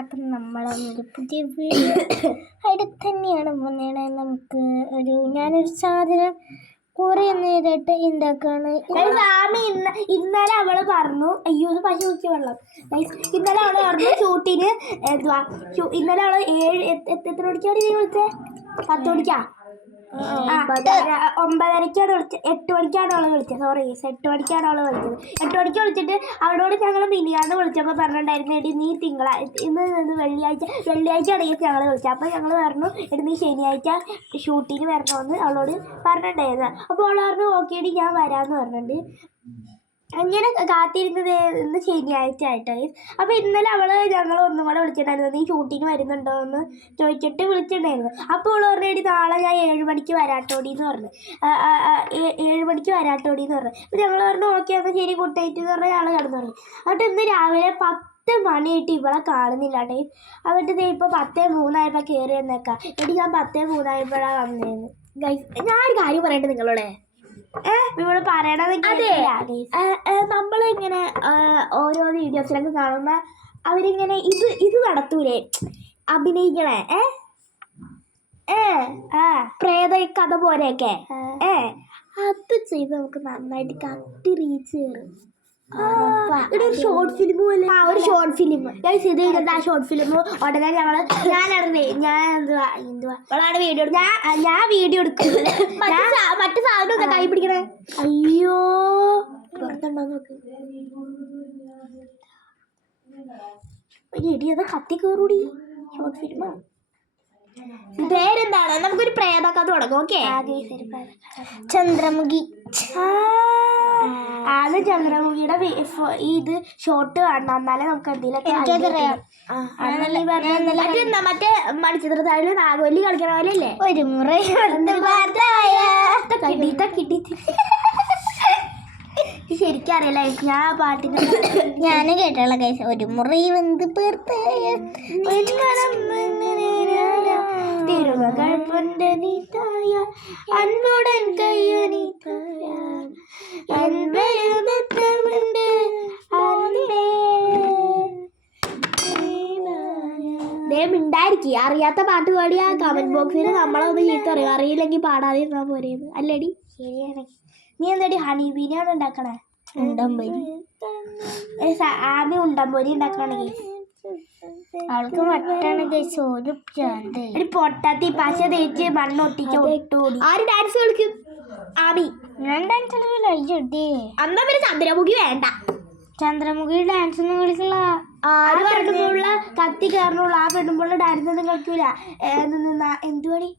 അപ്പം നമ്മളൊരു പുതിയ വീഡിയോ അവിടെ തന്നെയാണ് വന്നേണേ. നമുക്ക് ഞാനൊരു സാധനം കുറേ നേരമായിട്ട് ഉണ്ടാക്കാണ്. ഇന്നലെ അവള് പറഞ്ഞു, അയ്യോ ഇത് പശു കുടിച്ച വെള്ളം. ഇന്നലെ അവള് പറഞ്ഞു ഷൂട്ടിന് എന്തുവാ, ഇന്നലെ അവള് എത്ര മണിക്കാണ് നീ വിളിച്ചേ? 10 മണിക്കാ? 9:30 വിളിച്ചത്. 8 മണിക്കാണ് അവള് വിളിച്ചത്. സോറി 8 മണിക്കാണ് അവള് വിളിച്ചത്. 8 മണിക്ക് വിളിച്ചിട്ട് അവളോട് ഞങ്ങൾ മിനിയാന്ന് വിളിച്ചപ്പോൾ പറഞ്ഞിട്ടുണ്ടായിരുന്നു, എടി നീ ഇന്ന് വെള്ളിയാഴ്ചയാണ് ഞങ്ങൾ വിളിച്ചത്. അപ്പോൾ ഞങ്ങൾ പറഞ്ഞു, എടി നീ ശനിയാഴ്ച ഷൂട്ടിന് വരണമെന്ന് അവളോട് പറഞ്ഞിട്ടുണ്ടായിരുന്നു. അപ്പോൾ അവൾ പറഞ്ഞു ഓക്കെ എടി ഞാൻ വരാമെന്ന് പറഞ്ഞിട്ടുണ്ട്. അങ്ങനെ കാത്തിരുന്നത് ഇന്ന് ശനിയാഴ്ച ആയിട്ടായി. അപ്പോൾ ഇന്നലെ ഞങ്ങൾ ഒന്നും കൂടെ വിളിച്ചിട്ടുണ്ടായിരുന്നു, നീ ഷൂട്ടിന് വരുന്നുണ്ടോ എന്ന് ചോദിച്ചിട്ട് വിളിച്ചിട്ടുണ്ടായിരുന്നു. അപ്പോൾ അവൾ പറഞ്ഞു എടി നാളെ ഞാൻ 7 മണിക്ക് വരാട്ടോടി എന്ന് പറഞ്ഞു. 7 മണിക്ക് വരാട്ടോടി എന്ന് പറഞ്ഞു. അപ്പോൾ ഞങ്ങൾ പറഞ്ഞു ഓക്കെ എന്നാൽ ശരി ഗുഡ് നൈറ്റ് എന്ന് പറഞ്ഞാൽ ഞങ്ങൾ കിടന്നു പറഞ്ഞു. എന്നിട്ട് ഇന്ന് രാവിലെ 10 മണിയായിട്ട് ഇവളെ കാണുന്നില്ലാണ്ടേ. എന്നിട്ട് ഇപ്പോൾ 10:03 ആയപ്പോൾ കയറി വന്നേക്കാം. എടി ഞാൻ 10:03 വന്നേന്ന്. ഞാനൊരു കാര്യം പറയട്ടെ നിങ്ങളോടെ. ഇവിടെ പറയണത് നമ്മളിങ്ങനെ ഓരോ വീഡിയോസിലൊക്കെ കാണുമ്പോൾ അവരിങ്ങനെ ഇത് നടത്തൂലേ, അഭിനയിക്കണേ പ്രേത കഥ പോലെയൊക്കെ അത് ചെയ്ത് നമുക്ക് നന്നായിട്ട് കത്തി റീച്ച് കയറും. ഒരു ഷോർട്ട് ഫിലിം പോലെ ഒരു ഷോർട്ട് ഫിലിം ഇത് ആ ഷോർട്ട് ഫിലിം ഉടനെ ഞാൻ വീഡിയോ എടുക്കുന്നത് മറ്റു സാധനം കൈ പിടിക്കണേ. അയ്യോ പുറത്തുണ്ടോ നോക്ക്. എടി അത് കത്തി കയറൂടി. ഷോർട്ട് ഫിലിമാ. പേരെന്താണ്? നമുക്കൊരു പ്രേതകഥ തുടങ്ങും. ഓക്കെ. ചന്ദ്രമുഖി. അത് ചന്ദ്രമുഖിയുടെ ഇത് ഷോർട്ട് കാണണം, എന്നാലേ നമുക്ക് എന്തെങ്കിലും. മറ്റേ മണിച്ചിത്രത്താഴില് നാഗവല്ലി കളിക്കണ പോലെ അല്ലേ? ഒരു മുறை ശരിക്കറിയില്ല ഞാൻ ആ പാട്ടിന് ഞാനും കേട്ടുള്ള കേസ്. ഒരു മുறை വന്ന് അന്നുടൻ കയ്യനി ഉണ്ടായിരിക്കും. അറിയാത്ത പാട്ട് പാടിയ കമന്റ് ബോക്സിൽ നമ്മളൊന്ന് ചീത്ത പറയും. അറിയില്ലെങ്കിൽ പാടാതെ ഇരുന്നാൽ പോരേന്ന് അല്ലേടി? ശരിയാണ്. നീ എന്താടി ഹണി ബീനാണ് ഉണ്ടാക്കണേ? ആമി ഉണ്ടംപൊരി ഉണ്ടാക്കണെങ്കിൽ അവൾക്ക് വട്ടാണ് ഒരു പൊട്ടത്തി പശ തേച്ച് മണ്ണൊട്ടിച്ച് ഒട്ടുകൂടി. ആര് ഡാൻസ് കളിക്കും? ആമി. ഞാൻ ഡാൻസ് കളിക്കില്ലേ? അന്നാ പിന്നെ ചന്ദ്രമുഖി വേണ്ട. ചന്ദ്രമുഖി ഡാൻസ് ഒന്നും കളിക്കില്ല. ആര് പെണ്ണുമ്പോഴുള്ള കത്തി കയറണുള്ള ആ പെണ്ണുമ്പോഴുള്ള ഡാൻസ് ഒന്നും കളിക്കൂല. എന്തുവാടി?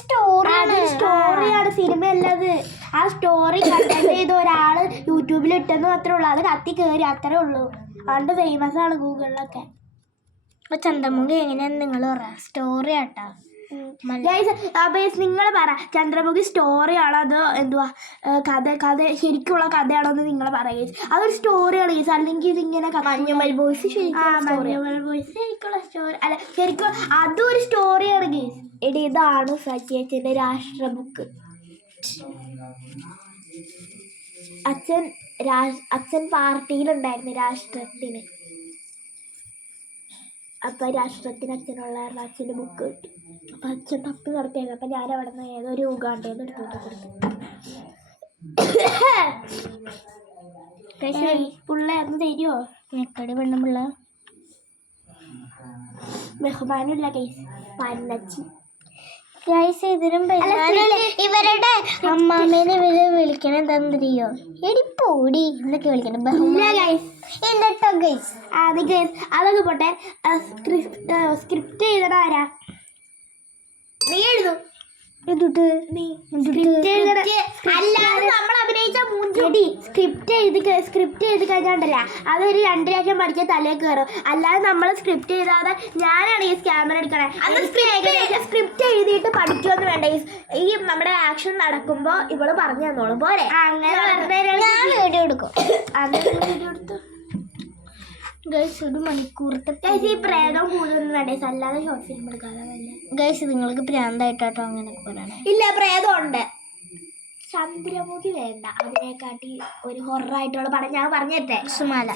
സ്റ്റോറിയാണ്, സിനിമ അല്ലത്. ആ സ്റ്റോറി കണ്ടന്റ് ചെയ്ത ഒരാള് യൂട്യൂബിൽ ഇട്ടെന്ന് മാത്രമേ ഉള്ളൂ. അത് കത്തി കയറി അത്രേ ഉള്ളൂ. അതുകൊണ്ട് ഫേമസ് ആണ് ഗൂഗിളിലൊക്കെ. അപ്പൊ ചന്ദ്രമുഖി എങ്ങനെയാന്ന് നിങ്ങൾ പറ. സ്റ്റോറി ആട്ടാ നിങ്ങൾ പറ, ചന്ദ്രമുഖി സ്റ്റോറി ആണോ അതോ എന്തുവാ കഥ ശരിക്കുള്ള കഥയാണോ എന്ന് നിങ്ങൾ പറയുക. അതൊരു സ്റ്റോറിയാണ് ഗൈസ്. അല്ലെങ്കിൽ ഇതിങ്ങനെ മഞ്ഞുമൽ ബോയ്സ് ശരിക്കുള്ള സ്റ്റോറി അല്ല, ശരിക്കും അതും ഒരു സ്റ്റോറിയാണ് ഗൈസ്. എടി ഇതാണ് സച്ചിന്റെ രാഷ്ട്ര ബുക്ക്. അച്ഛൻ പാർട്ടിയിലുണ്ടായിരുന്നു രാഷ്ട്രത്തിന്. അപ്പം രാഷ്ട്രത്തിന് അച്ഛനുള്ള അച്ഛൻ്റെ ബുക്ക് കിട്ടി. അപ്പം അച്ഛൻ തപ്പി നടത്തിയായിരുന്നു. അപ്പം ഞാൻ അവിടെ നിന്ന് ഏതൊരു ഉഗാണ്ടേന്ന് എടുത്തിട്ട് കൊടുത്തു. പിള്ളേർന്ന് തരുമോ? നെക്കടി പെണ്ണും പിള്ള ബഹുമാനമില്ല കേസ്. പല്ലച്ചി ഇതിനും ഇവരുടെ അമ്മാമേനെ വിളിക്കണം എന്താണെന്നറിയോ? എടിപ്പോടി എന്നൊക്കെ വിളിക്കണം. അതൊക്കെ പോട്ടെ. സ്ക്രിപ്റ്റ് എഴുതണ ആരാ? നീ എഴുതും. അല്ലാതെ നമ്മൾ അഭിനയിച്ച സ്ക്രിപ്റ്റ് എഴുതി കഴിഞ്ഞാണ്ടല്ല അതൊരു 2 പ്രാവശ്യം പഠിക്കാൻ തലയിൽ കയറും. അല്ലാതെ നമ്മൾ സ്ക്രിപ്റ്റ് എഴുതാതെ ഞാനാണ് ഈ ക്യാമറ എടുക്കണേ. സ്ക്രിപ്റ്റ് എഴുതിയിട്ട് പഠിക്കുമെന്ന് വേണ്ട. ഈ നമ്മുടെ ആക്ഷൻ നടക്കുമ്പോ ഇവള് പറഞ്ഞു തന്നോളും പോരെ. അങ്ങനെ വീഡിയോ എടുക്കും. വീഡിയോ എടുത്തു. ഒരു മണിക്കൂറത്തെ ഈ പ്രേതവും കൂടുതലൊന്നും വേണ്ടേ, അല്ലാതെ ഷോർട്ട് ഫിലിം എടുക്കാതെ. ഗൈസ് നിങ്ങൾക്ക് പ്രാന്തായിട്ടോ അങ്ങനെ പറയണേ? ഇല്ല, പ്രേതം ഉണ്ട്. ചന്ദ്രമുഖി വേണ്ട, അതിനെക്കാട്ടി ഒരു ഹൊറായിട്ടുള്ള പടം ഞാൻ പറഞ്ഞേ. സുമാല.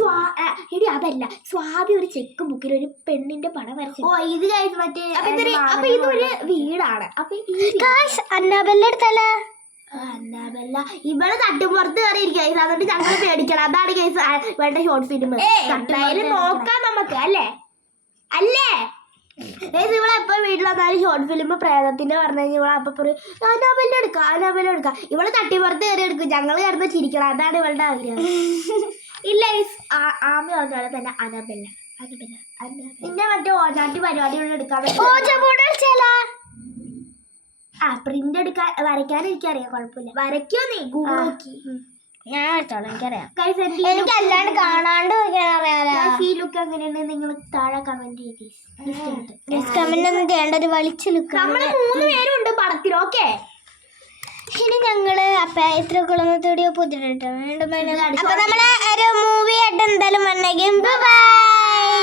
എടി അതല്ല, സ്വാതി ഒരു ചെക്ക് ബുക്കിൽ ഒരു പെണ്ണിന്റെ പടം വരച്ചു. ഓ ഇത് മറ്റേ അപ്പൊ ഇതൊരു വീടാണ്. അപ്പൊ അന്നാബെല്ല എടുത്തല്ല. അന്നാബെല്ല ഇവള് തട്ടുപുറത്ത് കയറിയിരിക്കുക. അതുകൊണ്ട് ഞങ്ങൾ പേടിക്കണം. അതാണ് കേസ് വേണ്ട ഷോർട്ട് ഫിലിം. എന്തായാലും നോക്കാം നമുക്ക്, അല്ലേ അല്ലേ? ഇവളെപ്പോ വീട്ടിൽ വന്നാലും ഷോർട്ട് ഫിലിം പ്രേതത്തിന്റെ പറഞ്ഞു കഴിഞ്ഞാൽ ഇവളെ അപ്പൊ അനാബെല്ല എടുക്കാം. ഇവള് തട്ടിപ്പുറത്ത് കയറി എടുക്കും, ഞങ്ങൾ കിടന്ന് ചിരിക്കണം. അതാണ് ഇവളുടെ ആഗ്രഹം. ഇല്ല ആമ പറഞ്ഞ പോലെ തന്നെ അനാബെല്ല. പിന്നെ മറ്റേ ഓജാട്ടി പരിപാടികൾ എടുക്കാൻ പ്രിന്റ് എടുക്കാൻ വരയ്ക്കാൻ എനിക്കറിയാം, കുഴപ്പമില്ല. വരയ്ക്കോ നീ നോക്കി? ഞാൻ എടുത്തോളാം, എനിക്കറിയാം. എനിക്ക് അല്ലാണ്ട് കാണാണ്ട് ഈ ലുക്ക് എങ്ങനെയുണ്ട് നിങ്ങൾ താഴെ കമന്റ് ചെയ്ത്. കമന്റ് ഒന്നും ചെയ്യേണ്ട, ഒരു വലിച്ചു ലുക്ക്. നമ്മള് 3 പേരുണ്ട് പടത്തിൽ. ഓക്കെ, ഇനി ഞങ്ങള് അപ്പൊ ഇത്ര കുളമത്തോടെയോ പുതിയിട്ടുണ്ട്. അപ്പൊ നമ്മള് ഒരു മൂവി ആയിട്ട് എന്തായാലും വന്നെങ്കിൽ ബൈ.